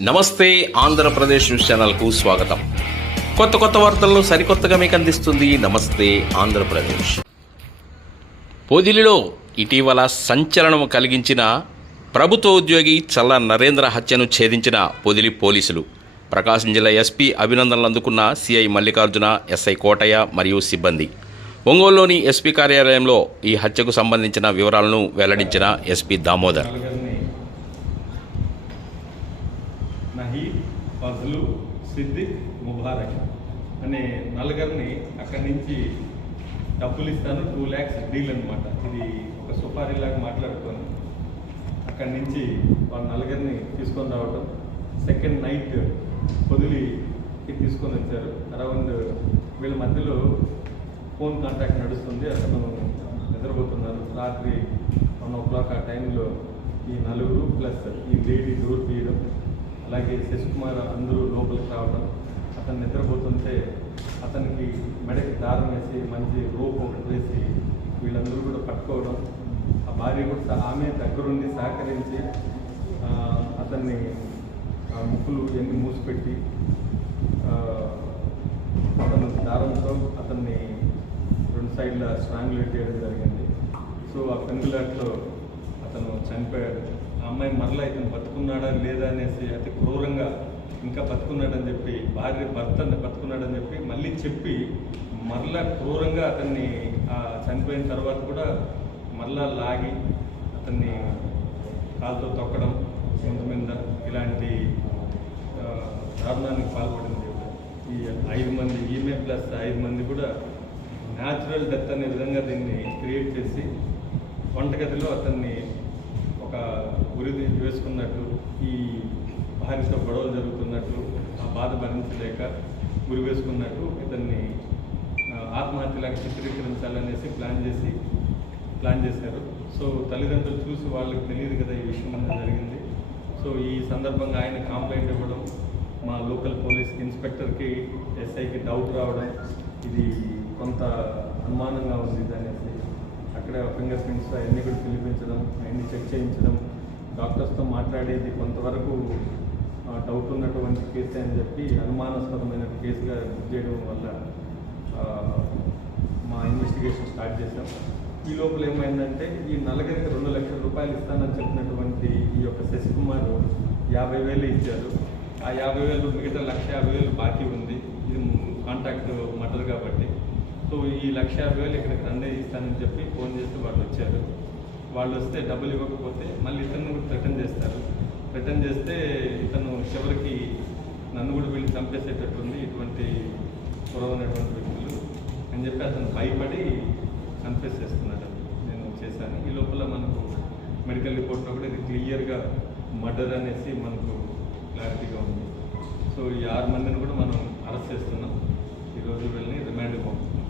నమస్తే ఆంధ్రప్రదేశ్ న్యూస్ ఛానల్కు స్వాగతం. కొత్త కొత్త వార్తలను సరికొత్తగా మీకు అందిస్తుంది నమస్తే ఆంధ్రప్రదేశ్. పొదిలిలో ఇటీవల సంచలనం కలిగించిన ప్రభుత్వ ఉద్యోగి చల్ల నరేంద్ర హత్యను ఛేదించిన పొదిలి పోలీసులు. ప్రకాశం జిల్లా ఎస్పీ అభినందనలు అందుకున్న సిఐ మల్లికార్జున ఎస్ఐ కోటయ్య మరియు సిబ్బంది. ఒంగోలులోని ఎస్పీ కార్యాలయంలో ఈ హత్యకు సంబంధించిన వివరాలను వెల్లడించిన ఎస్పీ దామోదర్ నలుగురిని నహీద్ ఫజ్లు సిద్దిక్ ముబారక్ అనే నలుగురిని అక్కడి నుంచి డబ్బులు ఇస్తాను టూ ల్యాక్స్ డీల్ అనమాట ఇది ఒక సుపారీ లాగా మాట్లాడుకొని అక్కడి నుంచి వాళ్ళ నలుగురిని తీసుకొని రావడం సెకండ్ నైట్ పొదిలికి తీసుకొని వచ్చారు. అరౌండ్ వీళ్ళ మధ్యలో ఫోన్ కాంటాక్ట్ నడుస్తుంది. అతను నిద్రపోతున్నారు. రాత్రి వన్ ఓ క్లాక్ ఆ టైంలో ఈ నలుగురు ప్లస్ అలాగే శశికుమార్ అందరూ లోపలికి రావడం అతను నిద్రపోతుంటే అతనికి మెడకి దారం వేసి మంచి రోప్ ఒకటి వేసి వీళ్ళందరూ కూడా పట్టుకోవడం. ఆ భార్య కూడా ఆమె దగ్గరుండి సహకరించి అతన్ని ఆ ముక్కులు ఎన్ని మూసిపెట్టి అతను దారంతో అతన్ని రెండు సైడ్ల స్ట్రాంగ్లేట్ చేయడం జరిగింది. సో ఆ పెంగులాట్లో అతను చనిపోయాడు. అమ్మాయి మరలా ఇతను బతుకున్నాడా లేదా అనేసి అతి క్రూరంగా ఇంకా బతుకున్నాడని చెప్పి భార్య భర్త బతుకున్నాడని చెప్పి మళ్ళీ చెప్పి మరలా క్రూరంగా అతన్ని చనిపోయిన తర్వాత కూడా మరలా లాగి అతన్ని కాలుతో తొక్కడం సొంత మీద ఇలాంటి దారుణానికి పాల్పడింది ఈ ఐదు మంది ఈమె ప్లస్ ఐదు మంది కూడా న్యాచురల్ డెత్ అనే విధంగా దీన్ని క్రియేట్ చేసి వంటగదిలో అతన్ని ఒక గురి వేసుకున్నట్లు ఈ భార్యతో గొడవలు జరుగుతున్నట్లు ఆ బాధ భరించలేక గురి వేసుకున్నట్టు ఇతన్ని ఆత్మహత్యలాగా చిత్రీకరించాలనేసి ప్లాన్ చేసి ప్లాన్ చేశారు. సో తల్లిదండ్రులు చూసి వాళ్ళకి తెలియదు కదా ఈ విషయం అంతా జరిగింది. సో ఈ సందర్భంగా ఆయన కంప్లైంట్ ఇవ్వడం మా లోకల్ పోలీస్ ఇన్స్పెక్టర్కి ఎస్ఐకి డౌట్ రావడం ఇది కొంత అనుమానంగా ఉంది అనేసి అక్కడే ఫింగర్ ప్రింట్స్ అవన్నీ కూడా పిలిపించడం అవన్నీ చెక్ చేయించడం డాక్టర్స్తో మాట్లాడేది కొంతవరకు డౌట్ ఉన్నటువంటి కేసు అని చెప్పి అనుమానాస్పదమైన కేసుగా బుక్ చేయడం వల్ల మా ఇన్వెస్టిగేషన్ స్టార్ట్ చేశాం. ఈ లోపల ఏమైందంటే ఈ నలగరికి రెండు లక్షల రూపాయలు ఇస్తానని చెప్పినటువంటి ఈ యొక్క శశికుమార్ యాభై వేలు ఇచ్చారు. ఆ యాభై వేలు మిగతా లక్ష యాభై వేలు బాకీ ఉంది. ఇది కాంటాక్ట్ మటర్ కాబట్టి. సో ఈ లక్ష యాభై వేలు ఇక్కడికి రండి ఇస్తానని చెప్పి ఫోన్ చేసి వాళ్ళు వచ్చారు. వాళ్ళు వస్తే డబ్బులు ఇవ్వకపోతే మళ్ళీ ఇతను కూడా రిటర్న్ చేస్తారు. రిటర్న్ చేస్తే ఇతను చివరికి నన్ను కూడా వీళ్ళు చంపేసేటట్టుంది ఇటువంటి పురవనటువంటి వ్యక్తులు అని చెప్పి అతను భయపడి చంపేసేస్తున్నాడు. నేను చేశాను. ఈ లోపల మనకు మెడికల్ రిపోర్ట్లో కూడా ఇది క్లియర్గా మర్డర్ అనేసి మనకు క్లారిటీగా ఉంది. సో ఈ ఆరు మందిని కూడా మనం అరెస్ట్ చేస్తున్నాం. ఈరోజు వెళ్ళి రిమాండ్ పంపుతున్నాం.